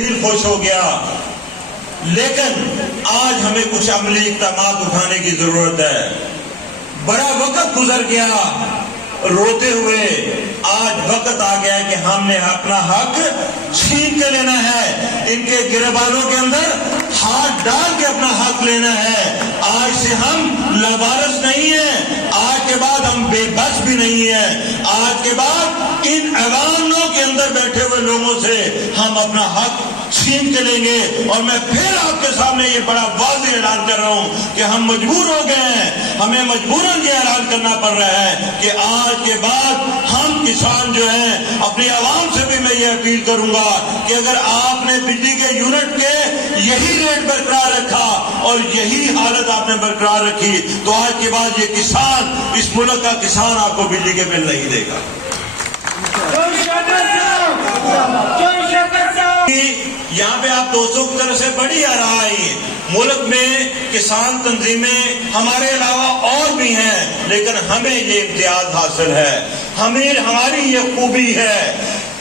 دل خوش ہو گیا، لیکن آج ہمیں کچھ عملی اقدامات اٹھانے کی ضرورت ہے۔ بڑا وقت گزر گیا روتے ہوئے، آج وقت آ گیا کہ ہم نے اپنا حق چھین کے لینا ہے، ان کے گریبانوں کے اندر ہاتھ ڈال کے اپنا حق لینا ہے۔ آج سے ہم لوارث نہیں ہیں، آج کے بعد ہم بے بس بھی نہیں ہیں، آج کے بعد ان ایوانوں کے اندر بیٹھے ہوئے لوگوں سے ہم اپنا حق چھین کے لیں گے۔ اور میں پھر آپ کے سامنے یہ بڑا واضح اعلان کر رہا ہوں کہ ہم مجبور ہو گئے ہیں، ہمیں مجبوراً یہ اعلان کرنا پڑ رہا ہے کہ آج کے بعد ہم کسان جو ہیں، اپنی عوام سے بھی میں یہ اپیل کروں گا کہ اگر آپ نے بجلی کے یونٹ کے یہی ریٹ برقرار رکھا اور یہی حالت آپ نے برقرار رکھی تو آج کے بعد یہ کسان، اس ملک کا کسان آپ کو بجلی کے بل نہیں دے گا۔ یہاں پہ آپ دوستوں کی طرف سے بڑی آراء آئی، ملک میں کسان تنظیمیں ہمارے علاوہ اور بھی ہیں، لیکن ہمیں یہ امتیاز حاصل ہے، ہماری یہ خوبی ہے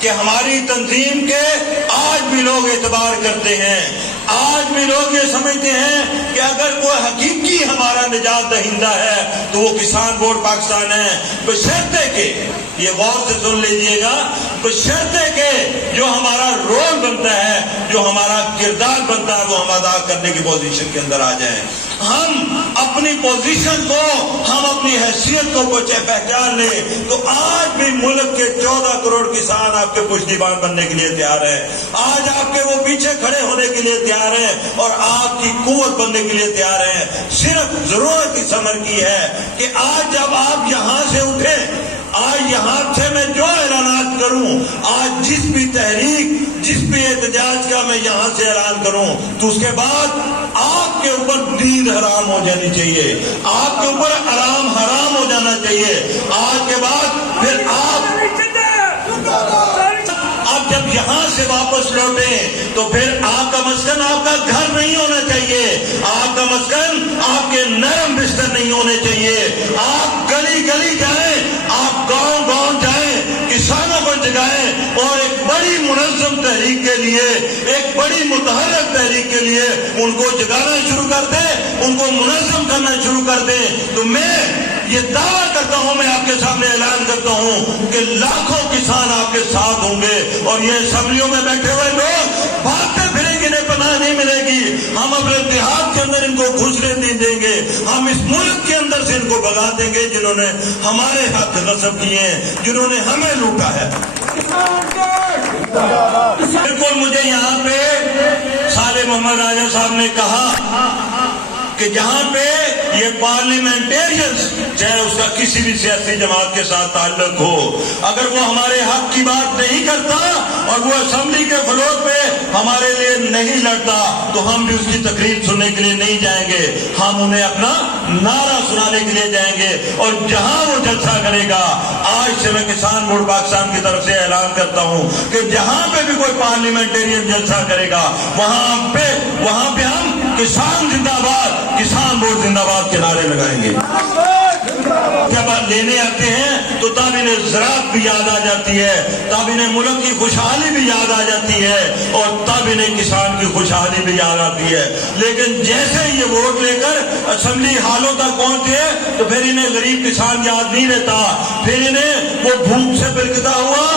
کہ ہماری تنظیم کے آج بھی لوگ اعتبار کرتے ہیں، آج بھی لوگ یہ سمجھتے ہیں کہ اگر کوئی حقیقی ہمارا نجات دہندہ ہے تو وہ کسان بورڈ پاکستان ہے، بشرطے کہ یہ غور سے سن لیجئے گا، بشرطے کہ جو ہمارا رول بنتا ہے، جو ہمارا کردار بنتا ہے، وہ ہم ادا کرنے کی پوزیشن کے اندر آ جائیں۔ ہم اپنی پوزیشن کو، ہم اپنی حیثیت کو پہچان لیں تو آج بھی ملک کے 14 کروڑ کسان آپ کے پشتیبان بننے کے لیے تیار ہے، آج آپ کے وہ پیچھے کھڑے ہونے کے لیے تیار ہے اور آپ کی قوت بننے کے لیے تیار ہے۔ صرف ضرورت اس امر کی ہے کہ آج جب آپ یہاں سے اٹھیں، آج یہاں سے میں جو اعلانات کروں، آج جس بھی تحریک، جس بھی احتجاج کا میں یہاں سے اعلان کروں تو اس کے بعد آپ کے اوپر نیند حرام ہو جانی چاہیے، آپ کے اوپر آرام حرام ہو جانا چاہیے۔ آج کے بعد پھر آپ جب یہاں سے واپس لوٹیں تو پھر آپ کا مسکن آپ کا گھر نہیں ہونا چاہیے، آپ کا مسکن آپ کے نرم بستر نہیں ہونے چاہیے۔ آپ گلی گلی جائیں، آپ گاؤں گاؤں جائیں، کسانوں کو جگائیں اور ایک بڑی منظم تحریک کے لیے، ایک بڑی متحرک تحریک کے لیے ان کو جگانا شروع کر دیں، ان کو منظم کرنا شروع کر دیں۔ تو میں یہ دعویٰ کرتا ہوں، میں آپ کے سامنے اعلان کرتا ہوں کہ لاکھوں کسان آپ کے ساتھ ہوں گے اور یہ اسمبلیوں میں بیٹھے ہوئے لوگ بھاگتے پھریں گے، انہیں پناہ نہیں ملے گی۔ ہم اپنے دیہات کے اندر ان کو گھسنے نہیں دیں گے، ہم اس ملک کے اندر سے ان کو بھگا دیں گے جنہوں نے ہمارے حق غصب کیے ہیں، جنہوں نے ہمیں لوٹا ہے۔ بالکل مجھے یہاں پہ صالح محمد راجہ صاحب نے کہا کہ جہاں پہ یہ پارلیمنٹیرینز، چاہے اس کا کسی بھی سیاسی جماعت کے ساتھ تعلق ہو، اگر وہ ہمارے حق کی بات نہیں کرتا اور وہ اسمبلی کے فلور پہ ہمارے لیے نہیں لڑتا تو ہم بھی اس کی تقریر سننے کے لیے نہیں جائیں گے، ہم انہیں اپنا نعرہ سنانے کے لیے جائیں گے۔ اور جہاں وہ جلسہ کرے گا، آج سے میں کسان بورڈ پاکستان کی طرف سے اعلان کرتا ہوں کہ جہاں پہ بھی کوئی پارلیمنٹیرین جلسہ کرے گا وہاں پہ ہم کسان زندہ باد، کسان بورڈ زندہ باد کے نعرے لگائیں گے۔ جب آپ لینے آتے ہیں تو تب انہیں زراعت بھی یاد آ جاتی ہے، تب انہیں ملک کی خوشحالی بھی یاد آ جاتی ہے اور تب انہیں کسان کی خوشحالی بھی یاد آتی ہے۔ لیکن جیسے یہ ووٹ لے کر اسمبلی ہالوں تک پہنچے تو پھر انہیں غریب کسان یاد نہیں رہتا، پھر انہیں وہ بھوک سے بلکتا ہوا،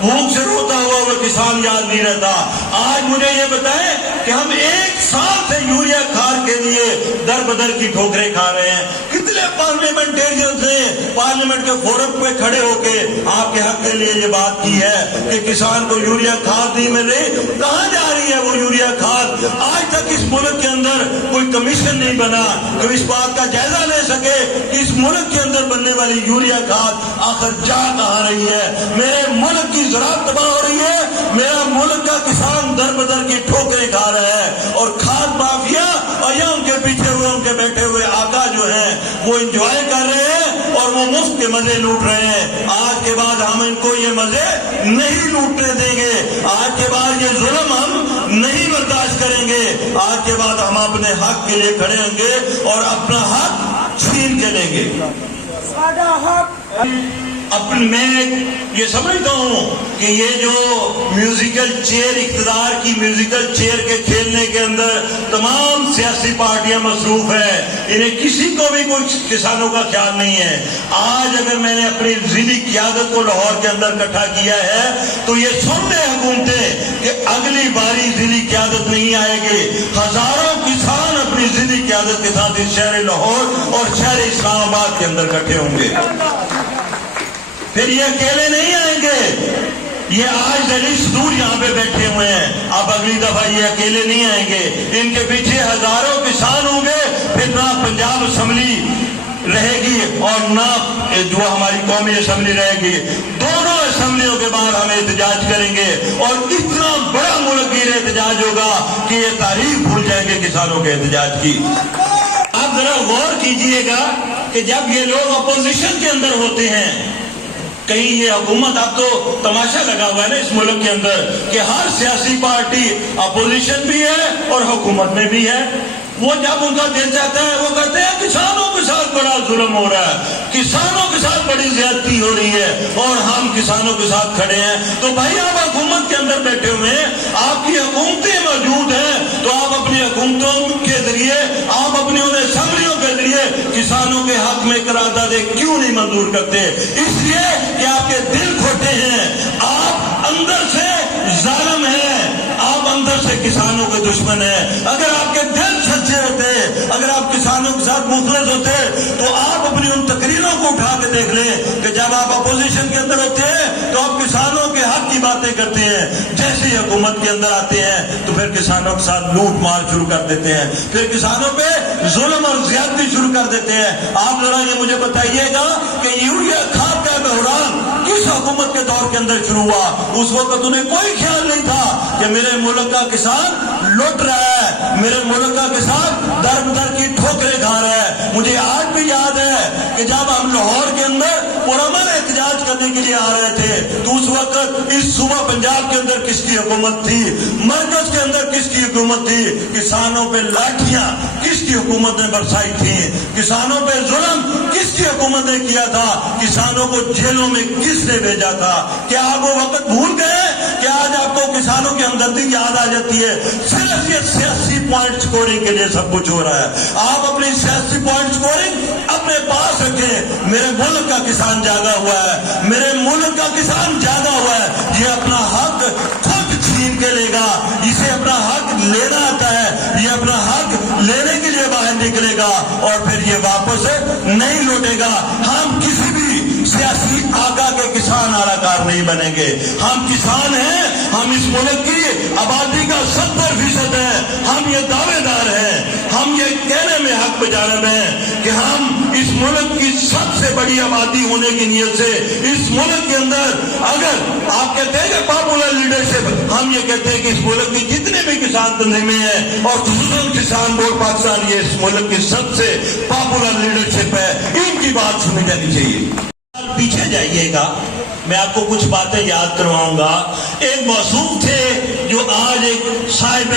بھوک سے روتا ہوا وہ کسان یاد نہیں رہتا۔ آج مجھے یہ بتائیں کہ ہم 1 سال سے یوریا کھاد کے لیے در بدر کی ٹھوکریں کھا رہے ہیں، کتنے پارلیمنٹیرین سے پارلیمنٹ کے فورم پہ کھڑے ہو کے آپ کے حق کے لیے یہ بات کی ہے کہ کسان کو یوریا کھاد نہیں مل رہی، کہاں جا رہی ہے وہ یوریا کھاد؟ آج تک اس ملک کے اندر کوئی کمیشن نہیں بنا کہ اس بات کا جائزہ لے سکے کہ اس ملک کے اندر بننے والی یوریا کھاد آخر جا کہاں رہی ہے۔ میرے ملک کی زراعت تباہ ہو رہی ہے، میرا ملک کا کسان در بدر کی ٹھوکریں کھا رہا ہے اور کھاد مافیا اور یا ان کے پیچھے ہوئے ان کے بیٹھے ہوئے آقا جو ہیں وہ انجوائے کر رہے ہیں اور وہ مفت کے مزے لوٹ رہے ہیں۔ آج کے بعد ہم ان کو یہ مزے نہیں لوٹنے دیں گے، آج کے بعد یہ ظلم ہم نہیں برداشت کریں گے، آج کے بعد ہم اپنے حق کے لیے کھڑے ہوں گے اور اپنا حق چھین کے لیں گے۔ میں یہ سمجھتا ہوں کہ یہ جو میوزیکل چیئر اقتدار کی میوزیکل چیئر کے کھیلنے کے اندر تمام سیاسی پارٹیاں مصروف ہیں، انہیں کسی کو بھی کوئی کسانوں کا خیال نہیں ہے۔ آج اگر میں نے اپنی ضلعی قیادت کو لاہور کے اندر اکٹھا کیا ہے تو یہ سن لیں حکومتیں کہ اگلی باری ضلعی قیادت نہیں آئے گی، ہزاروں کسان اپنی ضلعی قیادت کے ساتھ اس شہر لاہور اور شہر اسلام آباد کے اندر اکٹھے ہوں گے۔ پھر یہ اکیلے نہیں آئیں گے، یہ آج دلیل دور یہاں پہ بیٹھے ہوئے ہیں، اب اگلی دفعہ یہ اکیلے نہیں آئیں گے، ان کے پیچھے ہزاروں کسان ہوں گے۔ پھر نہ پنجاب اسمبلی رہے گی اور نہ جو ہماری قومی اسمبلی رہے گی، دونوں اسمبلیوں کے بعد ہم احتجاج کریں گے اور اتنا بڑا ملک گیر احتجاج ہوگا کہ یہ تاریخ بھول جائیں گے کسانوں کے احتجاج کی۔ آپ ذرا غور کیجئے گا کہ جب یہ لوگ اپوزیشن کے اندر ہوتے ہیں، کہیں یہ حکومت، اب تو تماشا لگا ہوا ہے نا اس ملک کے اندر کہ ہر سیاسی پارٹی اپوزیشن بھی ہے اور حکومت میں بھی ہے، وہ جب ان کا دل چاہتا ہے وہ کہتے ہیں کسانوں کے ساتھ بڑا ظلم ہو رہا ہے، کسانوں کے ساتھ بڑی زیادتی ہو رہی ہے اور ہم کسانوں کے ساتھ کھڑے ہیں۔ تو بھائی آپ حکومت کے اندر بیٹھے ہوئے ہیں، آپ کی حکومتیں موجود ہیں، تو آپ اپنی حکومتوں کے ذریعے، آپ اپنی ان اسمبلیوں کے ذریعے کسانوں کے حق میں قراردادیں کیوں نہیں منظور کرتے؟ اس لیے کہ آپ کے دل کھوٹے ہیں، آپ اندر سے ظالم ہیں، آپ اندر سے کسانوں کے دشمن ہیں۔ اگر آپ کے دل سچے ہوتے، اگر آپ کسانوں کے ساتھ مخلص ہوتے تو آپ اپنی ان تقریروں کو اٹھا کے دیکھ لیں کہ جب آپ اپوزیشن کے اندر ہوتے ہیں تو آپ کسانوں کے حق کی باتیں کرتے ہیں، جیسے ہی حکومت کے اندر آتے ہیں تو پھر کسانوں کے ساتھ لوٹ مار شروع کر دیتے ہیں، پھر کسانوں پہ ظلم اور زیادتی شروع کر دیتے ہیں۔ آپ ذرا یہ مجھے بتائیے گا کہ یوریا کھاد کا بحران کس حکومت کے دور کے اندر شروع ہوا؟ اس وقت انہیں کوئی خیال نہیں تھا کہ میرے ملک کا کسان لٹ رہا ہے، میرے ملک کا کسان در بدر کی ٹھوکریں کھا رہا ہے۔ مجھے آج بھی یاد ہے کہ جب ہم لاہور کے اندر پرامن احتجاج کرنے کے لیے آ رہے تھے تو اس وقت اس صوبہ پنجاب کے اندر کس کی حکومت تھی، مرکز کے اندر کس کی حکومت تھی؟ کسانوں پہ لاٹھیاں کس کی حکومت نے برسائی تھی؟ کسانوں پہ ظلم کس کی حکومت نے کیا تھا؟ کسانوں کو جیلوں میں کس نے بھیجا تھا؟ کیا آپ وہ وقت بھول گئے کہ آج آپ کو کسانوں کی ہمدردی یاد آ جاتی ہے؟ صرف یہ سیاسی پوائنٹ سکورنگ کے لیے سب کچھ ہو رہا ہے۔ آپ اپنی سیاسی پوائنٹ سکورنگ اپنے پاس رکھیں۔ میرے ملک کا کسان جاگا ہوا ہے، میرے ملک کا کسان جاگا ہوا ہے، یہ اپنا حق خود چھین کے لے گا، اسے اپنا حق لینا آتا ہے، یہ اپنا حق لینے کے لیے باہر نکلے گا اور پھر یہ واپس نہیں لوٹے گا۔ ہم کسی بھی سیاسی آقا کے کسان اعلی کار نہیں بنیں گے، ہم کسان ہیں، ہم اس ملک کی آبادی کا 70% ہے، ہم یہ دعوے دار ہیں، ہم یہ کہنے میں حق بجانب ہیں کہ ہم اس ملک کی سب سے بڑی آبادی ہونے کی نیت سے اس ملک کے اندر، اگر آپ کہتے ہیں کہ پاپولر لیڈرشپ، ہم یہ کہتے ہیں کہ اس ملک کی جتنے بھی کسان تنظیمیں ہیں اور خصوصاً کسان بورڈ پاکستان، یہ اس ملک کی سب سے پاپولر لیڈرشپ ہے، ان کی بات سنی جانی چاہیے۔ پیچھے جائیے گا، میں آپ کو کچھ باتیں یاد کرواؤں گا۔ ایک موصوف تھے جو آج ایک صاحب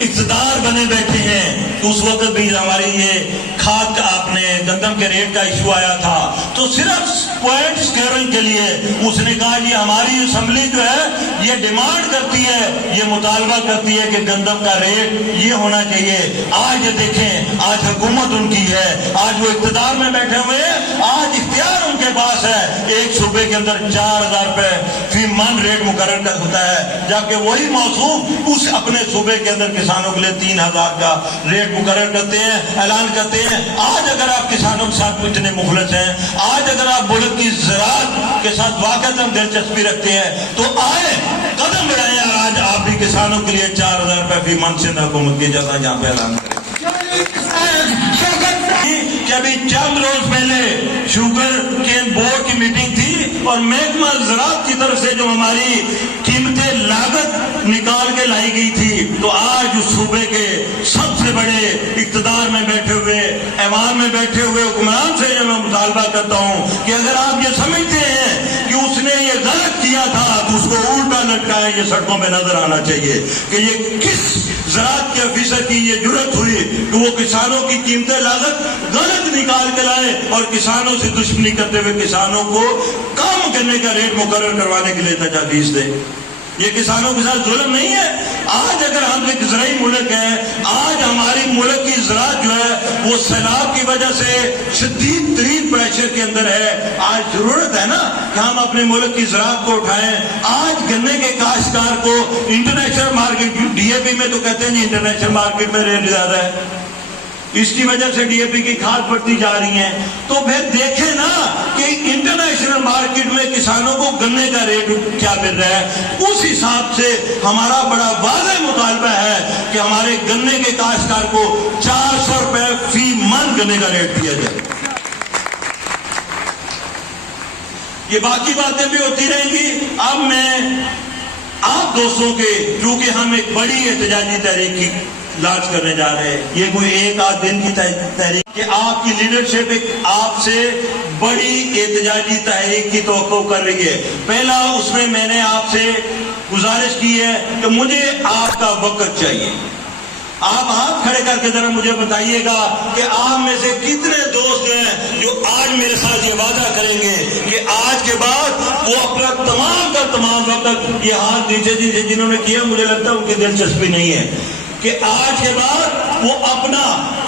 اقتدار بنے بیٹھے ہیں، تو اس وقت بھی ہماری یہ کھاد کا، آپ نے گندم کے ریٹ کا ایشو آیا تھا تو صرف پوائنٹ سکیورنگ کے لیے اس نے کہا یہ ہماری اسمبلی جو ہے یہ ڈیمانڈ کرتی ہے، یہ مطالبہ کرتی ہے کہ گندم کا ریٹ یہ ہونا چاہیے۔ آج یہ دیکھیں، آج حکومت ان کی ہے، آج وہ اقتدار میں بیٹھے ہوئے ہیں، آج اختیار ان کے پاس ہے، ایک صوبے کے اندر 4000 روپے فی من ریٹ مقرر ہوتا ہے، جبکہ وہی موصوف اس اپنے صوبے کے اندر کسانوں کے لیے 3000 کا ریٹ مقرر کرتے ہیں، اعلان کرتے ہیں۔ آج اگر آپ کسانوں کے ساتھ اتنے مخلص ہیں، آج اگر آپ ملک کی زراعت کے ساتھ واقعتاً دلچسپی رکھتے ہیں تو آئے قدم بڑھائیں، آج آپ بھی کسانوں کے لیے 4000 روپے فی من سے حکومت کی جگہ یہاں پہ اعلان کریں۔ کہ ابھی چند روز پہلے شوگر کین بورڈ کی میٹنگ تھی اور محکمہ زراعت کی طرف سے جو ہماری قیمتیں لاگت نکال کے لائی گئی تھی، تو آج اس صوبے کے سب سے بڑے اقتدار میں بیٹھے ہوئے، ایوان میں بیٹھے ہوئے حکمران سے میں مطالبہ کرتا ہوں کہ اگر آپ یہ سمجھتے ہیں کہ اس نے یہ غلط کیا تھا تو اس کو الٹا لٹکائے، یہ سڑکوں میں نظر آنا چاہیے کہ یہ کس زراعت کے افیسر کی یہ جرت ہوئی کہ وہ کسانوں کی قیمتیں لاگت غلط سند نکال کے لائے اور کسانوں سے دشمنی کرتے ہوئے کسانوں کو کم کرنے کا ریٹ مقرر کروانے کے لیے تجاویز دے. یہ کسانوں کے ساتھ ظلم نہیں ہے؟ آج اگر ہم ایک زرعی ملک ہے، آج ہماری ملک کی زراعت جو ہے وہ سیلاب کی وجہ سے شدید ترین پریشر کے اندر ہے. آج ضرورت ہے نا کہ ہم اپنے ملک کی زراعت کو اٹھائیں. آج گنے کے کاشتکار کو انٹرنیشنل مارکیٹ، ڈی اے پی میں تو کہتے ہیں جی انٹرنیشنل مارکیٹ میں ریٹ زیادہ ہے، اس کی وجہ سے ڈی اے پی کی کھاد بڑھتی جا رہی ہیں. تو پھر دیکھیں نا کہ انٹرنیشنل مارکیٹ میں کسانوں کو گنے کا ریٹ کیا مل رہا ہے. اس حساب سے ہمارا بڑا واضح مطالبہ ہے کہ ہمارے گنے کے کاشتکار کو 400 روپے فی من گنے کا ریٹ دیا جائے. یہ باقی باتیں بھی ہوتی رہیں گی. اب میں آپ دوستوں کے، چونکہ ہم ایک بڑی احتجاجی تحریک کی لانچ کرنے جا رہے ہیں، یہ کوئی ایک آدھ دن کی تحریک کہ آپ کی لیڈرشپ ایک آپ سے بڑی احتجاجی تحریک کی توقع کر رہی ہے. پہلا اس میں نے آپ سے گزارش کی ہے کہ مجھے آپ کا وقت چاہیے. آپ ہاتھ کھڑے کر کے ذرا مجھے بتائیے گا کہ آپ میں سے کتنے دوست ہیں جو آج میرے ساتھ یہ وعدہ کریں گے کہ آج کے بعد وہ اپنا تمام کا تمام وقت، یہ ہاتھ نیچے جنہوں نے کیا مجھے لگتا ہے ان کی دلچسپی نہیں ہے، کہ آج کے بعد وہ اپنا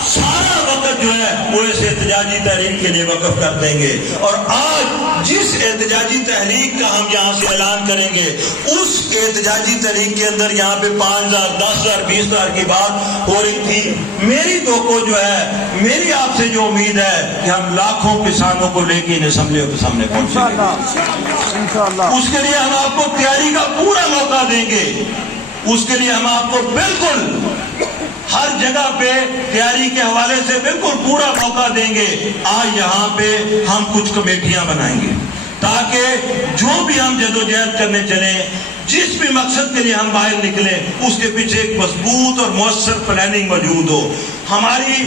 سارا وقت جو ہے وہ اس احتجاجی تحریک کے لیے وقف کر دیں گے. اور آج جس احتجاجی تحریک کا ہم یہاں سے اعلان کریں گے، اس احتجاجی تحریک کے اندر یہاں پہ 5,000 10,000 20,000 کی بات ہو رہی تھی. میری توقع جو ہے، میری آپ سے جو امید ہے کہ ہم لاکھوں کسانوں کو لے کے ان اسمبلیوں کے سامنے پہنچیں گے. اس کے لیے ہم آپ کو تیاری کا پورا موقع دیں گے. اس کے لیے ہم آپ کو بالکل ہر جگہ پہ تیاری کے حوالے سے بالکل پورا موقع دیں گے. آج یہاں پہ ہم کچھ کمیٹیاں بنائیں گے تاکہ جو بھی ہم جدوجہد کرنے چلیں، جس بھی مقصد کے لیے ہم باہر نکلیں، اس کے پیچھے ایک مضبوط اور مؤثر پلاننگ موجود ہو. ہماری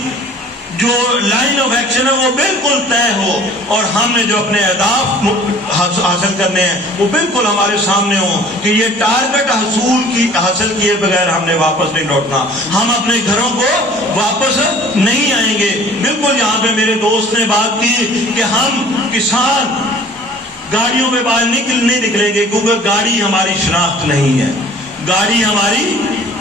جو لائن آف ایکشن ہے وہ بالکل طے ہو، اور ہم نے جو اپنے اہداف حاصل کرنے ہیں وہ بالکل ہمارے سامنے ہوں کہ یہ ٹارگٹ حاصل کیے بغیر ہم نے واپس نہیں لوٹنا. ہم اپنے گھروں کو واپس نہیں آئیں گے. بالکل یہاں پہ میرے دوست نے بات کی کہ ہم کسان گاڑیوں میں باہر نہیں نکلیں گے، کیونکہ گاڑی ہماری شناخت نہیں ہے، گاڑی ہماری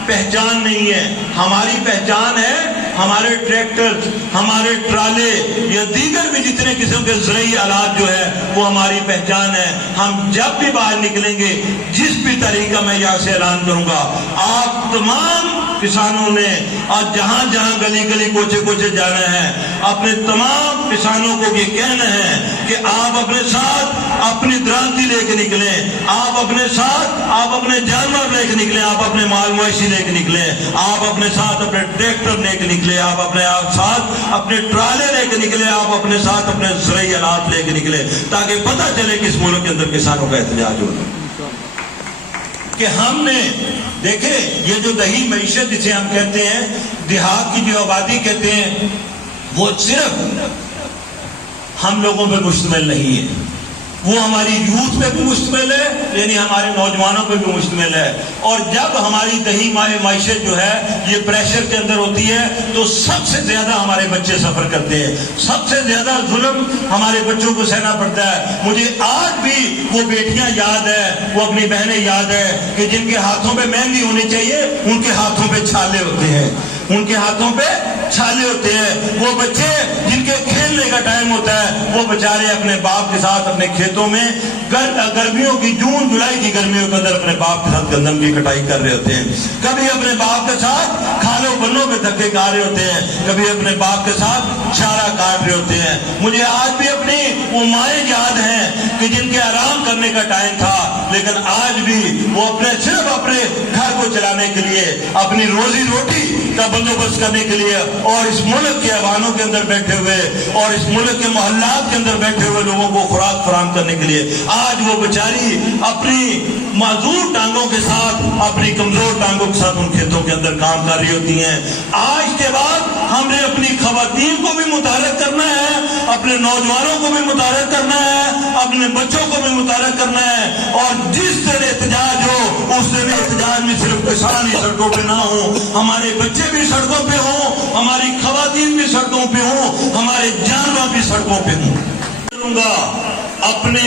پہچان نہیں ہے. ہماری پہچان ہے ہمارے ٹریکٹر، ہمارے ٹرالے یا دیگر بھی جتنے قسم کے زرعی آلات جو ہے وہ ہماری پہچان ہے. ہم جب بھی باہر نکلیں گے، جس بھی طریقہ میں یہاں سے اعلان کروں گا، آپ تمام کسانوں نے اور جہاں جہاں گلی گلی کوچے کوچے جانا ہے، اپنے تمام کسانوں کو یہ کہنا ہے کہ آپ اپنے ساتھ اپنی درانتی لے کے نکلیں، آپ اپنے ساتھ آپ اپنے جانور لے کے نکلیں، آپ اپنے مال مویشی لے کے نکلیں، آپ اپنے ساتھ اپنے ٹریکٹر لے کے نکلیں، آپ اپنے ساتھ اپنے ٹرالے لے کے نکلے، آپ اپنے ساتھ اپنے زرعی آلات لے کے نکلے، تاکہ پتہ چلے کہ اس ملک کے اندر کسانوں کا احتجاج ہو رہا ہے. کہ ہم نے دیکھے یہ جو دیہی معیشت جسے ہم کہتے ہیں، دیہات کی جو آبادی کہتے ہیں، وہ صرف ہم لوگوں پہ مشتمل نہیں ہے، وہ ہماری یوتھ پہ بھی مشتمل ہے، یعنی ہمارے نوجوانوں پہ بھی مشتمل ہے. اور جب ہماری دیہی معیشت جو ہے یہ پریشر کے اندر ہوتی ہے تو سب سے زیادہ ہمارے بچے سفر کرتے ہیں، سب سے زیادہ ظلم ہمارے بچوں کو سہنا پڑتا ہے. مجھے آج بھی وہ بیٹیاں یاد ہے، وہ اپنی بہنیں یاد ہے کہ جن کے ہاتھوں پہ مہندی ہونی چاہیے ان کے ہاتھوں پہ چھالے ہوتے ہیں، ان کے ہاتھوں پہ چھالے ہوتے ہیں. وہ بچے جن کے کھیلنے کا ٹائم ہوتا ہے وہ بیچارے اپنے باپ کے ساتھ اپنے کھیتوں میں گرمیوں کی جون جولائی کی گرمیوں کے اندر اپنے باپ کے ساتھ گندم کی کٹائی کر رہے ہوتے ہیں، کبھی اپنے باپ کے ساتھ کھالوں بنوں پہ دھکے کھا رہے ہوتے ہیں، کبھی اپنے باپ کے ساتھ چارہ کاٹ رہے ہوتے ہیں. مجھے آج بھی اپنی وہ مائیں یاد ہیں کہ جن کے آرام کرنے کا ٹائم تھا، لیکن آج بھی وہ صرف اپنے گھر کو چلانے کے لیے، اپنی روزی روٹی کا بندوبست کرنے کے لیے، اور اس ملک کے ایوانوں کے اندر بیٹھے ہوئے اور اس ملک کے محلات کے اندر بیٹھے ہوئے لوگوں کو خوراک فراہم کرنے کے لیے آج وہ بیچاری اپنی معذور ٹانگوں کے ساتھ، اپنی کمزور ٹانگوں کے ساتھ ان کھیتوں کے اندر کام کر رہی ہوتی ہیں. آج کے بعد ہم نے اپنی خواتین کو بھی متحرک کرنا ہے، اپنے نوجوانوں کو بھی متحرک کرنا ہے، اپنے بچوں کو بھی متحرک کرنا ہے. اور جس دن احتجاج ہو اس دن احتجاج میں صرف کسان ہی سڑکوں پہ نہ ہوں، ہمارے بچے بھی سڑکوں پہ ہوں، ہماری خواتین بھی سڑکوں پہ ہوں، ہمارے جانور بھی سڑکوں پہ ہوں۔ اپنے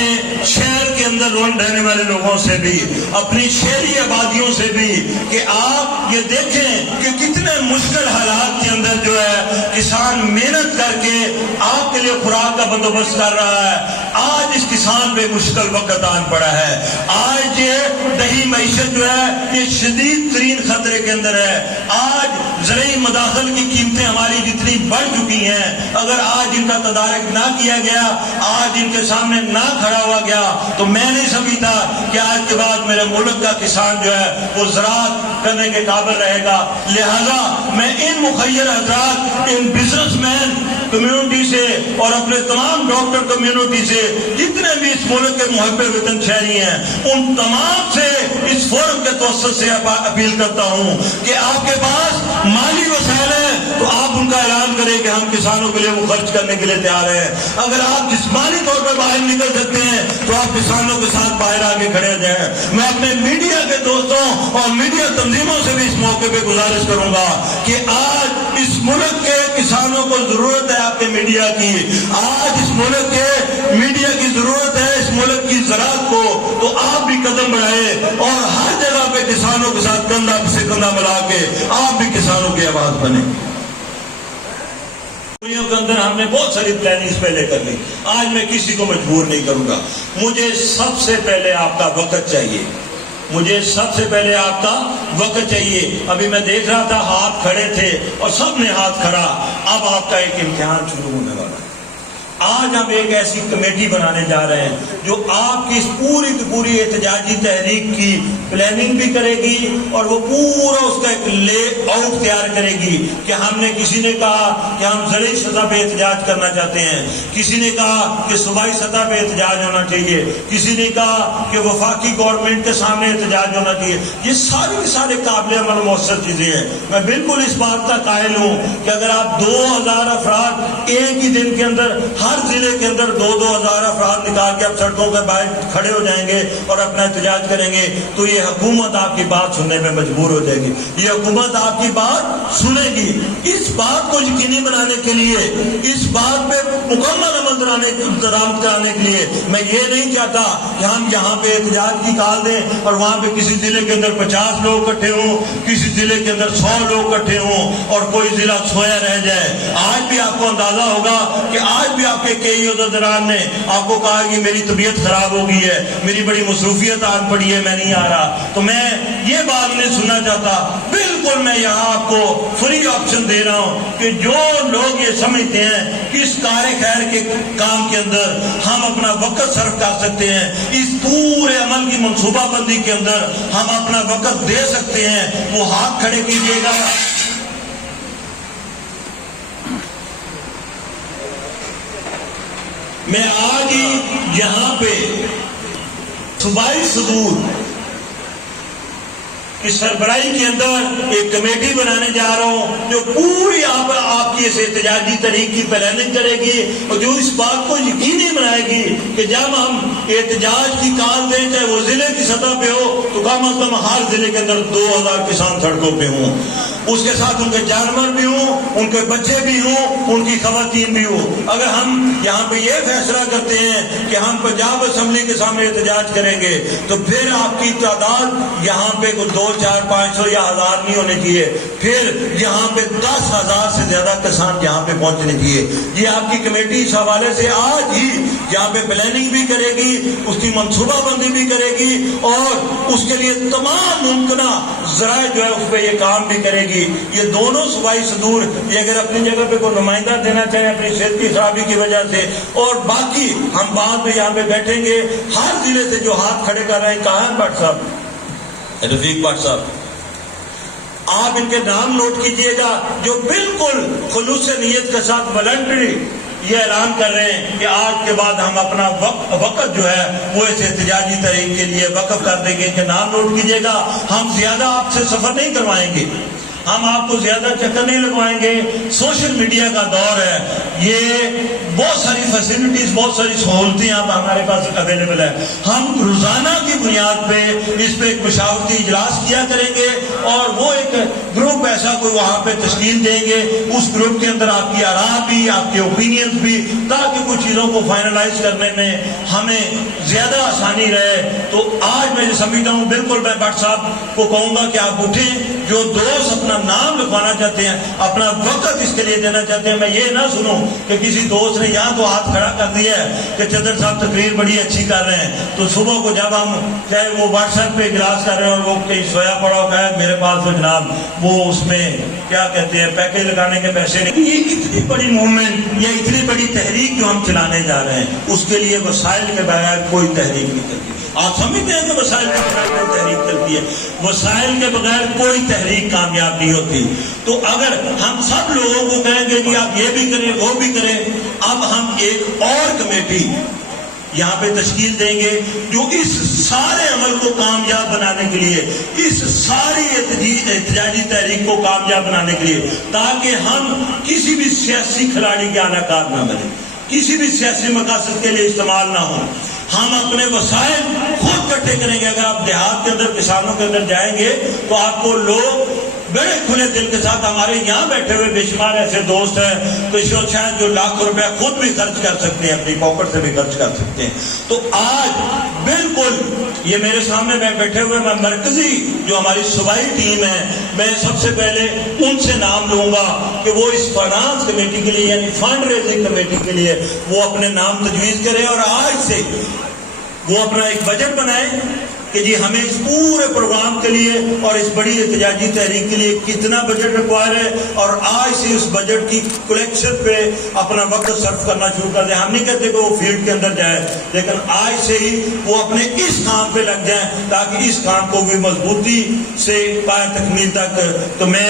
شہر کے اندر رہنے والے لوگوں سے بھی، اپنی شہری آبادیوں سے بھی، کہ آپ یہ دیکھیں کہ کتنے مشکل حالات کے اندر جو ہے کسان محنت کر کے آپ کے لیے خوراک کا بندوبست کر رہا ہے۔ آج اس کسان پہ مشکل وقت آن پڑا ہے، آج یہ دیہی معیشت جو ہے یہ شدید ترین خطرے کے اندر ہے۔ آج زرعی مداخل کی قیمتیں ہماری جتنی بڑھ چکی ہیں، اگر آج ان کا تدارک نہ کیا گیا، آج ان کے سامنے نہ کھڑا ہوا گیا، تو میں نہیں سمجھتا کہ آج کے بعد میرے ملک کا کسان جو ہے وہ زراعت کرنے کے قابل رہے گا۔ لہذا میں ان مخیر حضرات، ان بزنس مین کمیونٹی سے اور اپنے تمام ڈاکٹر کمیونٹی سے، جتنے بھی اس ملک کے محب وطن شہری ہیں، ان تمام سے اس فورم کے توسط سے اپیل کرتا ہوں کہ آپ کے پاس مالی وسائل ہیں تو آپ ان کا اعلان کریں کہ ہم کسانوں کے لیے وہ خرچ کرنے کے لیے تیار ہیں۔ اگر آپ جسمانی طور پر باہر نکل سکتے ہیں تو آپ کسانوں کے ساتھ باہر آگے کھڑے جائیں۔ میں اپنے میڈیا کے دوستوں اور میڈیا تنظیموں سے بھی اس موقع پہ گزارش کروں گا کہ آج اس ملک کے کسانوں کو ضرورت ہے آپ کے میڈیا کی، آج اس ملک کے میڈیا کی ضرورت ہے اس ملک کی زراعت کو، تو آپ بھی قدم بڑھائیں اور ہر جگہ پہ کسانوں کے ساتھ کندھا سے کندھا ملا کے آپ بھی کسانوں کی آواز بنیں۔ کے اندر ہم نے بہت ساری پلاننگز پہلے کر لی، آج میں کسی کو مجبور نہیں کروں گا۔ مجھے سب سے پہلے آپ کا وقت چاہیے، مجھے سب سے پہلے آپ کا وقت چاہیے۔ ابھی میں دیکھ رہا تھا ہاتھ کھڑے تھے اور سب نے ہاتھ کھڑا، اب آپ کا ایک امتحان شروع ہونے والا ہے۔ آج ہم ایک ایسی کمیٹی بنانے جا رہے ہیں جو آپ کی اس پوری کی پوری احتجاجی تحریک کی پلاننگ بھی کرے گی اور وہ پورا اس کا ایک لے آؤٹ تیار کرے گی کہ ہم نے، کسی نے کہا کہ ہم زرعی سطح پہ احتجاج کرنا چاہتے ہیں، کسی نے کہا کہ صوبائی سطح پہ احتجاج ہونا چاہیے، کسی نے کہا کہ وفاقی گورنمنٹ کے سامنے احتجاج ہونا چاہیے۔ یہ سارے قابل عمل مؤثر چیزیں ہیں۔ میں بالکل اس بات کا قائل ہوں کہ اگر آپ 2000 افراد ایک ہی دن کے اندر ہر ضلع کے اندر 2000 افراد نکال کے اب سڑکوں کے باہر کھڑے ہو جائیں گے اور اپنا احتجاج کریں گے تو یہ حکومت آپ کی بات سننے میں مجبور ہو جائے گی، یہ حکومت آپ کی بات سنے گی۔ اس بات کو یقینی بنانے کے لیے، اس بات پہ مکمل عمل کرانے کے لیے میں یہ نہیں چاہتا کہ ہم یہاں پہ احتجاج کی کال دیں اور وہاں پہ کسی ضلع کے اندر 50 لوگ اکٹھے ہوں، کسی ضلع کے اندر 100 لوگ اکٹھے ہوں اور کوئی ضلع سویا رہ جائے۔ آج بھی آپ کو اندازہ ہوگا کہ آج بھی آپ کے کئی عہدیداران نے آپ کو کہا کہ میری طبیعت خراب ہو گئی ہے، میری بڑی مصروفیت آن پڑی ہے، میں نہیں آ رہا۔ تو میں یہ بات نہیں سننا چاہتا، بالکل میں یہاں آپ کو فری آپشن دے رہا ہوں کہ جو لوگ یہ سمجھتے ہیں کہ اس کار خیر کے کام کے اندر ہم اپنا وقت صرف کر سکتے ہیں، اس پورے عمل کی منصوبہ بندی کے اندر ہم اپنا وقت دے سکتے ہیں، وہ ہاتھ کھڑے کیجیے گا۔ میں آج ہی یہاں پہ صوبائی صدور کی سربراہی کے اندر ایک کمیٹی بنانے جا رہا ہوں جو پوری آپ کی اس احتجاجی تحریک کی پلاننگ کرے گی اور جو اس بات کو یقینی بنائے گی کہ جب ہم احتجاج کی کال دیں چاہے وہ ضلع کی سطح پہ ہو تو کم از کم ہر ضلع کے اندر 2000 کسان سڑکوں پہ ہوں، اس کے ساتھ ان کے جانور بھی ہوں، ان کے بچے بھی ہوں، ان کی خواتین بھی ہوں۔ اگر ہم یہاں پہ یہ فیصلہ کرتے ہیں کہ ہم پنجاب اسمبلی کے سامنے احتجاج کریں گے تو پھر آپ کی تعداد یہاں پہ 200 400 500 یا 1000 نہیں ہونے چاہیے، پھر یہاں پہ 10,000 سے زیادہ کسان یہاں پہ پہنچنے چاہیے۔ یہ آپ کی کمیٹی اس حوالے سے آج ہی یہاں پہ پلاننگ بھی کرے گی، اس کی منصوبہ بندی بھی کرے گی اور اس کے لیے تمام ممکنہ ذرائع جو ہے اس پہ یہ کام بھی کرے گی۔ یہ دونوں صوبائی صدور یہ اگر اپنی جگہ پہ کوئی نمائندہ دینا چاہیں اپنی صحت کی خرابی کی وجہ سے، اور باقی ہم بعد میں یہاں پہ بیٹھیں گے، ہر ضلع سے جو ہاتھ کھڑے کر رہے ہیں، کہاں ہیں بٹ صاحب، رفیق بٹ صاحب، آپ ان کے نام نوٹ کیجئے گا جو بالکل خلوص نیت کے ساتھ والنٹری یہ اعلان کر رہے ہیں کہ آج کے بعد ہم اپنا وقت جو ہے وہ اس احتجاجی تحریک کے لیے وقف کر دیں گے۔ ان کے نام نوٹ کیجئے گا، ہم زیادہ آپ سے سفر نہیں کروائیں گے، ہم آپ کو زیادہ چکر نہیں لگوائیں گے۔ سوشل میڈیا کا دور ہے، یہ بہت ساری فیسلٹیز، بہت ساری سہولتیں اب ہمارے پاس اویلیبل ہے۔ ہم روزانہ کی بنیاد پہ اس پہ ایک مشاورتی اجلاس کیا کریں گے اور وہ ایک گروپ ایسا کوئی وہاں پہ تشکیل دیں گے اس گروپ کے اندر آپ کی آراء بھی, آپ کے اوپینینز بھی, تاکہ کچھ چیزوں کو فائنلائز کرنے میں ہمیں زیادہ آسانی رہے. تو آج میں جو سمجھتا ہوں بالکل میں بٹ صاحب کو کہوں گا کہ آپ اٹھیں, جو دوست اپنا نام لکھوانا چاہتے ہیں, اپنا وقت اس کے لیے دینا چاہتے ہیں. میں یہ نہ سنوں کہ کسی دوست نے یہاں تو ہاتھ کھڑا کر دیا ہے کہ چدر صاحب تقریر بڑی اچھی کر رہے ہیں, تو صبح کو جب ہم چاہے وہ واٹس ایپ پہ اجلاس کر رہے ہیں اور وہ کہیں سویا پڑا ہو ہے میرے پاس تو جناب وہ اس میں کیا کہتے ہیں پیکج لگانے کے پیسے نہیں. یہ اتنی بڑی موومنٹ یا اتنی بڑی تحریک جو ہم چلانے جا رہے ہیں اس کے لیے وسائل کے بغیر کوئی تحریک نہیں چلتی. آپ سمجھتے ہیں کہ وسائل کے بغیر کوئی تحریک چلتی ہے؟ وسائل کے بغیر کوئی تحریک کامیاب نہیں ہوتی. تو اگر ہم سب لوگوں کو کہیں گے کہ آپ یہ بھی کریں وہ بھی کریں, اب ہم ایک اور کمیٹی یہاں پہ تشکیل دیں گے جو اس سارے عمل کو کامیاب بنانے کے لیے, اس ساری احتجاجی تحریک کو کامیاب بنانے کے لیے, تاکہ ہم کسی بھی سیاسی کھلاڑی کے اعلی کار نہ بنے, کسی بھی سیاسی مقاصد کے لیے استعمال نہ ہوں. ہم اپنے وسائل خود اکٹھے کریں گے. اگر آپ دیہات کے اندر کسانوں کے اندر جائیں گے تو آپ کو لوگ بڑے کھلے دل کے ساتھ, ہمارے یہاں بیٹھے ہوئے بے شمار ایسے دوست ہیں تو شاید جو لاکھ روپیہ خود بھی خرچ کر سکتے ہیں, اپنی پاکٹ سے بھی خرچ کر سکتے ہیں. تو آج بالکل یہ میرے سامنے میں بیٹھے ہوئے, میں مرکزی جو ہماری صوبائی ٹیم ہے, میں سب سے پہلے ان سے نام لوں گا کہ وہ اس فائنانس کمیٹی کے لیے یعنی فنڈ ریزنگ کمیٹی کے لیے وہ اپنے نام تجویز کریں اور آج سے وہ اپنا ایک بجٹ بنائیں کہ جی ہمیں اس پورے پروگرام کے لیے اور اس بڑی احتجاجی تحریک کے لیے کتنا بجٹ ریکوائر ہے, اور آج سے اس بجٹ کی کلیکشن پہ اپنا وقت صرف کرنا شروع کر دیں. ہم نہیں کہتے کہ وہ فیلڈ کے اندر جائے, لیکن آج سے ہی وہ اپنے اس کام پہ لگ جائیں تاکہ اس کام کو بھی مضبوطی سے پائے تکمیل تک. تو میں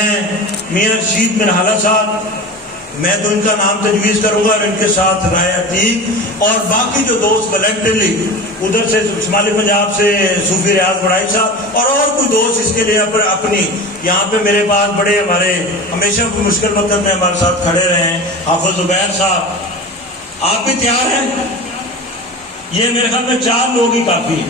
میاں رشید بن حالہ صاحب, میں تو ان کا نام تجویز کروں گا اور ان کے ساتھ رائے عتیق اور باقی جو دوست کلیکٹیولی ادھر سے شمالی پنجاب سے صوفی ریاض بڑائی صاحب اور کوئی دوست اس کے لیے اپنی یہاں پہ میرے پاس بڑے ہمارے ہمیشہ مشکل وقت میں ہمارے ساتھ کھڑے رہے ہیں, حافظ زبیر صاحب, آپ بھی تیار ہیں؟ یہ میرے خیال میں 4 لوگ ہی کافی ہیں.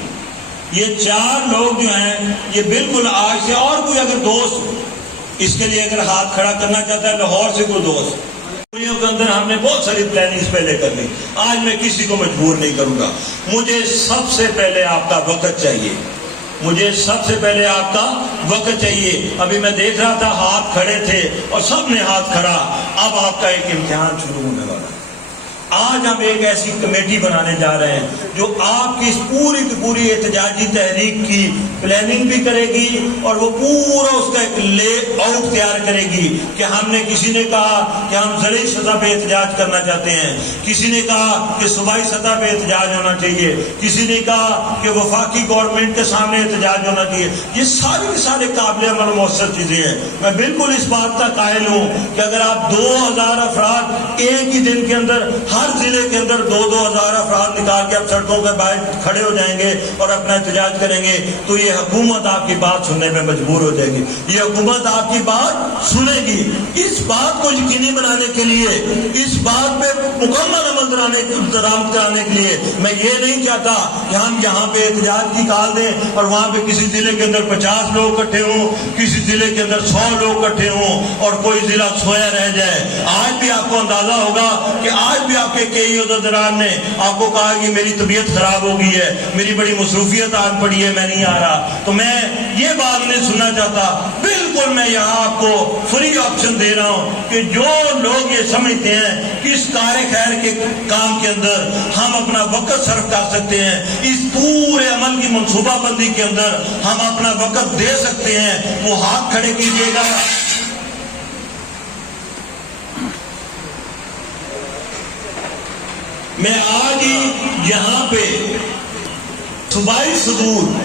یہ 4 لوگ جو ہیں یہ بالکل آج سے, اور کوئی اگر دوست اس کے لیے اگر ہاتھ کھڑا کرنا چاہتا ہے, لاہور سے کوئی دوست, کے اندر ہم نے بہت ساری پلاننگ پہلے کر لی. آج میں کسی کو مجبور نہیں کروں گا. مجھے سب سے پہلے آپ کا وقت چاہیے, مجھے سب سے پہلے آپ کا وقت چاہیے. ابھی میں دیکھ رہا تھا ہاتھ کھڑے تھے اور سب نے ہاتھ کھڑا. اب آپ کا ایک امتحان شروع ہونے والا ہے. آج ہم ایک ایسی کمیٹی بنانے جا رہے ہیں جو آپ کی اس پوری کی پوری احتجاجی تحریک کی پلاننگ بھی کرے گی اور وہ پورا اس کا ایک لے آؤٹ تیار کرے گی کہ ہم نے, کسی نے کہا کہ ہم ضلعی سطح پہ احتجاج کرنا چاہتے ہیں, کسی نے کہا کہ صوبائی سطح پہ احتجاج ہونا چاہیے, کسی نے کہا کہ وفاقی گورنمنٹ کے سامنے احتجاج ہونا چاہیے. یہ سارے قابل عمل مؤثر چیزیں ہیں. میں بالکل اس بات کا قائل ہوں کہ اگر آپ 2000 افراد ایک ہی دن کے اندر ہر ضلع کے اندر 2,000 افراد نکال کے اب سڑکوں کے باہر کھڑے ہو جائیں گے اور اپنا احتجاج کریں گے تو یہ حکومت آپ کی بات سننے میں مجبور ہو جائے گی. یہ حکومت آپ کی بات سنے گی. اس بات کو یقینی بنانے کے لیے, اس بات پہ مکمل عمل درآمد کرانے کے لیے میں یہ نہیں چاہتا کہ ہم یہاں پہ احتجاج کی کال دیں اور وہاں پہ کسی ضلع کے اندر 50 لوگ اکٹھے ہوں, کسی ضلع کے اندر 100 لوگ اکٹھے ہوں اور کوئی ضلع سویا رہ جائے. آج بھی آپ کو اندازہ ہوگا کہ آج بھی آپ کے کئی عہدیداران نے آپ کو کہا کہ میری طبیعت خراب ہو گئی ہے, میری بڑی مصروفیت آن پڑی ہے, میں نہیں آ رہا. تو میں یہ بات نہیں سننا چاہتا. بالکل میں یہاں آپ کو فری آپشن دے رہا ہوں کہ جو لوگ یہ سمجھتے ہیں کہ اس کار خیر کے کام کے اندر ہم اپنا وقت صرف کر سکتے ہیں, اس پورے عمل کی منصوبہ بندی کے اندر ہم اپنا وقت دے سکتے ہیں, وہ ہاتھ کھڑے کیجیے گا. میں آج ہی یہاں پہ صوبائی صدور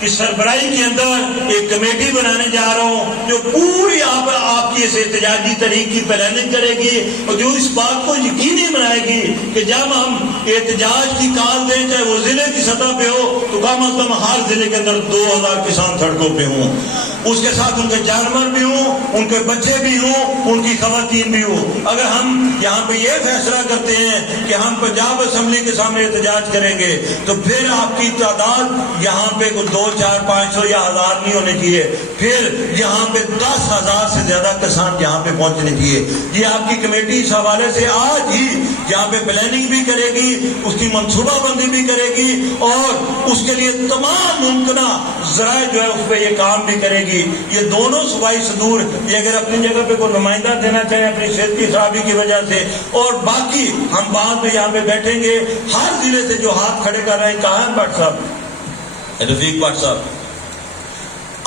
کی سربراہی کے اندر ایک کمیٹی بنانے جا رہا ہوں جو پوری آپ کی اس احتجاجی تحریک کی پلاننگ کرے گی اور جو اس بات کو یقینی بنائے گی کہ جب ہم احتجاج کی کال دیں چاہے وہ ضلع کی سطح پہ ہو تو کم از کم ہر ضلع کے اندر 2000 کسان سڑکوں پہ ہوں, اس کے ساتھ ان کے جانور بھی ہوں, ان کے بچے بھی ہوں, ان کی خواتین بھی ہوں. اگر ہم یہاں پہ یہ فیصلہ کرتے ہیں کہ ہم پنجاب اسمبلی کے سامنے احتجاج کریں گے تو پھر آپ کی تعداد یہاں پہ 2 400, 500 یا 1000 نہیں ہونے چاہیے. پھر یہاں پہ 10,000 سے زیادہ کسان یہاں پہ پہنچنے چاہیے. یہ آپ کی کمیٹی اس حوالے سے آج ہی یہاں پہ پلاننگ بھی کرے گی, اس کی منصوبہ بندی بھی کرے گی, اور اس کے لیے تمام ممکنہ ذرائع جو ہے اس پہ یہ کام بھی کرے گی. یہ دونوں صوبائی صدور یہ اگر اپنی جگہ پہ کوئی نمائندہ دینا چاہیں اپنی صحت کی خرابی کی وجہ سے, اور باقی ہم بعد میں یہاں پہ بیٹھیں گے ہر ضلع سے جو ہاتھ کھڑے کر رہے ہیں. کہاں ہے بٹ صاحب, رفیق بٹ صاحب,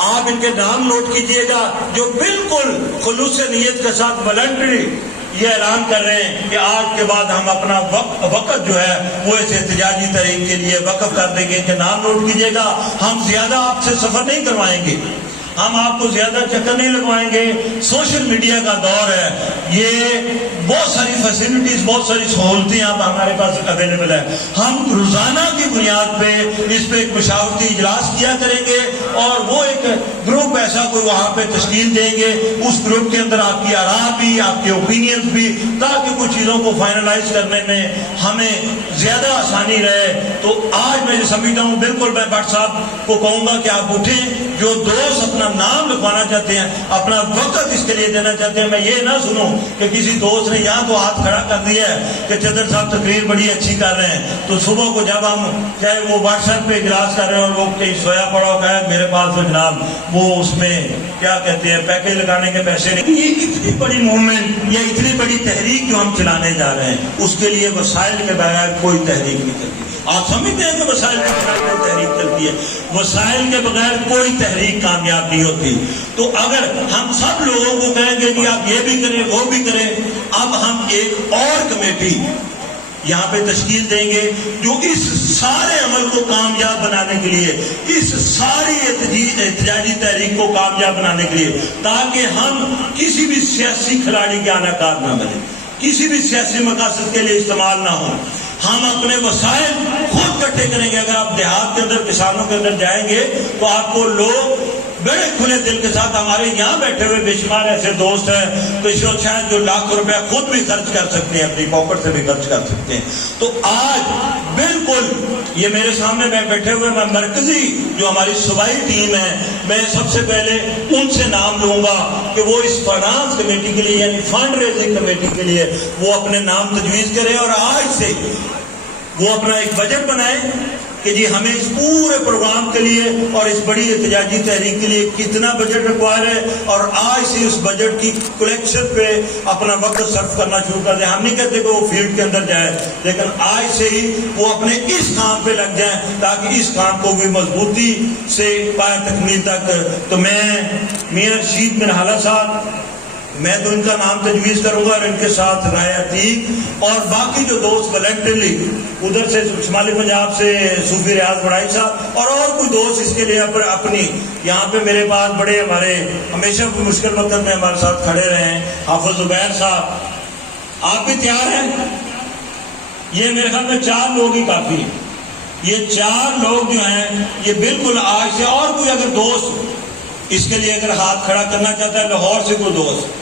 آپ ان کے نام نوٹ کیجئے گا جو بالکل خلوص نیت کے ساتھ والنٹری یہ اعلان کر رہے ہیں کہ آج کے بعد ہم اپنا وقت جو ہے وہ اس احتجاجی تحریک کے لیے وقف کر دیں گے. ان کے نام نوٹ کیجئے گا. ہم زیادہ آپ سے سفر نہیں کروائیں گے, ہم آپ کو زیادہ چکر نہیں لگوائیں گے. سوشل میڈیا کا دور ہے, یہ بہت ساری فیسلٹیز, بہت ساری سہولتیں اب ہمارے پاس اویلیبل ہے. ہم روزانہ کی بنیاد پہ اس پہ ایک مشاورتی اجلاس کیا کریں گے, اور وہ ایک گروپ ایسا کوئی وہاں پہ تشکیل دیں گے. اس گروپ کے اندر آپ کی آراء بھی, آپ کے اوپینینز بھی, تاکہ کچھ چیزوں کو فائنلائز کرنے میں ہمیں زیادہ آسانی رہے. تو آج میں یہ سمجھتا ہوں بالکل میں بٹ صاحب کو کہوں گا کہ آپ اٹھیں, جو دوست اپنا نام لکھوانا چاہتے ہیں, اپنا وقت اس کے لیے دینا چاہتے ہیں. میں یہ نہ سنوں کہ کسی دوست نے یہاں تو ہاتھ کھڑا کر دیا ہے کہ چدر صاحب تقریر بڑی اچھی کر رہے ہیں, تو صبح کو جب ہم چاہے وہ واٹس ایپ پہ اجلاس کر رہے ہیں اور وہ کہیں سویا پڑا ہو کہ میرے پاس تو جناب وہ اس میں کیا کہتے ہیں پیکج لگانے کے پیسے نہیں. یہ اتنی بڑی موومنٹ یا اتنی بڑی تحریک جو ہم چلانے جا رہے ہیں, اس کے لیے وسائل کے بغیر کوئی تحریک نہیں چلتی. آپ سمجھتے ہیں کہ وسائل کے بغیر کوئی تحریک چلتی ہے؟ وسائل کے بغیر کوئی تحریک کامیاب نہیں ہوتی. تو اگر ہم سب لوگوں کو کہیں گے کہ آپ یہ بھی کریں وہ بھی کریں, اب ہم ایک اور کمیٹی یہاں پہ تشکیل دیں گے جو اس سارے عمل کو کامیاب بنانے کے لیے, اس ساری احتجاجی تحریک کو کامیاب بنانے کے لیے, تاکہ ہم کسی بھی سیاسی کھلاڑی کے اناکار نہ بنے, کسی بھی سیاسی مقاصد کے لیے استعمال نہ ہو. ہم اپنے وسائل خود اکٹھے کریں گے. اگر آپ دیہات کے اندر, کسانوں کے اندر جائیں گے تو آپ کو لوگ بڑے کھلے دل کے ساتھ, ہمارے یہاں بیٹھے ہوئے بے شمار ایسے دوست ہیں تو شاید جو لاکھ روپیہ خود بھی خرچ کر سکتے ہیں, اپنی پاکٹ سے بھی خرچ کر سکتے ہیں. تو آج بالکل یہ میرے سامنے میں بیٹھے ہوئے, میں مرکزی جو ہماری صوبائی ٹیم ہے, میں سب سے پہلے ان سے نام لوں گا کہ وہ اس فائنانس کمیٹی کے لیے یعنی فنڈ ریزنگ کمیٹی کے لیے وہ اپنے نام تجویز کریں, اور آج سے وہ اپنا ایک بجٹ بنائیں کہ جی ہمیں اس پورے پروگرام کے لیے اور اس بڑی احتجاجی تحریک کے لیے کتنا بجٹ ریکوائر ہے, اور آج سے اس بجٹ کی کلیکشن پہ اپنا وقت صرف کرنا شروع کر دیں. ہم نہیں کہتے کہ وہ فیلڈ کے اندر جائے, لیکن آج سے ہی وہ اپنے اس کام پہ لگ جائیں تاکہ اس کام کو بھی مضبوطی سے پائے تکمیل تک. تو میں میاں رشید بن حالہ صاحب, میں تو ان کا نام تجویز کروں گا, اور ان کے ساتھ رائے عتیق اور باقی جو دوست والنٹرلی ادھر سے شمالی پنجاب سے صوفی ریاض بڑائی صاحب اور کوئی دوست اس کے لیے اپنی یہاں پہ میرے پاس بڑے ہمارے ہمیشہ مشکل وقت میں ہمارے ساتھ کھڑے رہے ہیں, حافظ زبیر صاحب, آپ بھی تیار ہیں؟ یہ میرے خیال میں 4 لوگ ہی کافی ہیں. یہ 4 لوگ جو ہیں یہ بالکل آج سے, اور کوئی اگر دوست اس کے لیے اگر ہاتھ کھڑا کرنا چاہتا ہے لاہور سے کوئی دوست